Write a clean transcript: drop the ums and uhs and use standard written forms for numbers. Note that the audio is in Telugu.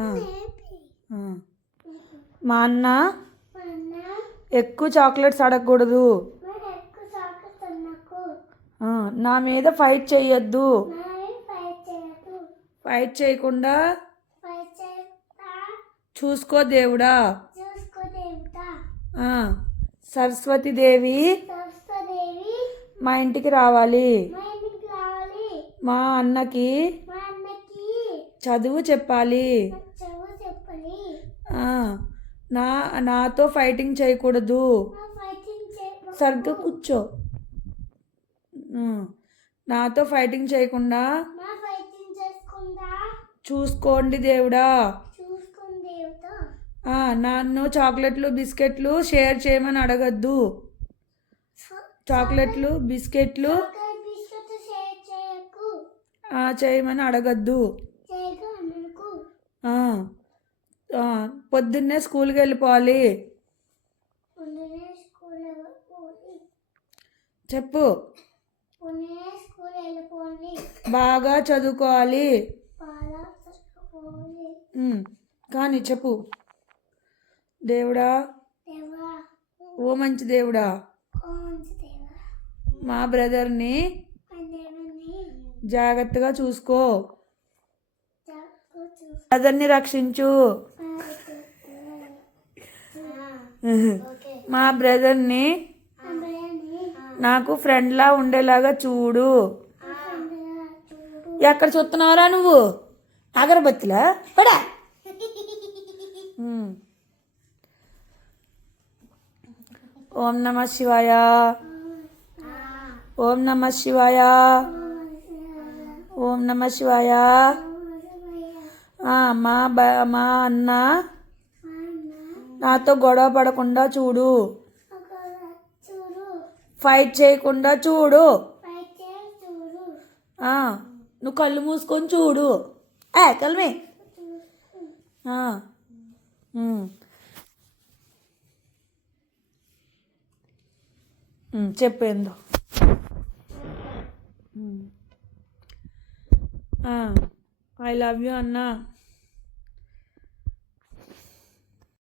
ఆ, ఆ. మా అన్న ఎక్కువ చాక్లెట్స్ అడగకూడదు. నా మీద ఫైట్ చేయొద్దు. ఫైట్ చేయకుండా చూసుకో దేవుడా. సరస్వతి దేవి మా ఇంటికి రావాలి. మా అన్నకి చదువు చెప్పాలి. నాతో ఫైటింగ్ చేయకూడదు. సరిగ్గా కూర్చో. నాతో ఫైటింగ్ చేయకుండా చూసుకోండి దేవుడా. నన్ను చాక్లెట్లు బిస్కెట్లు షేర్ చేయమని అడగద్దు. చాక్లెట్లు బిస్కెట్లు చేయమని అడగద్దు. పొద్దున్నే స్కూల్కి వెళ్ళిపోవాలి. చెప్పు. బాగా చదువుకోవాలి. కానీ చెప్పు. దేవుడా, ఓ మంచి దేవుడా, మా బ్రదర్ని జాగ్రత్తగా చూసుకో. బ్రదర్ని రక్షించు. మా బ్రదర్ని నాకు ఫ్రెండ్లా ఉండేలాగా చూడు. ఎక్కడ చూస్తున్నావురా నువ్వు? అగరబత్తిలా పడా. ఓం నమ శివాయ. ఓం నమ శివాయ. ఓం నమ శివాయ. మా అన్న నాతో గొడవ పడకుండా చూడు. ఫైట్ చేయకుండా చూడు. నువ్వు కళ్ళు మూసుకొని చూడు. కల్మే. చెప్పేందో. ఐ లవ్ యూ అన్నా.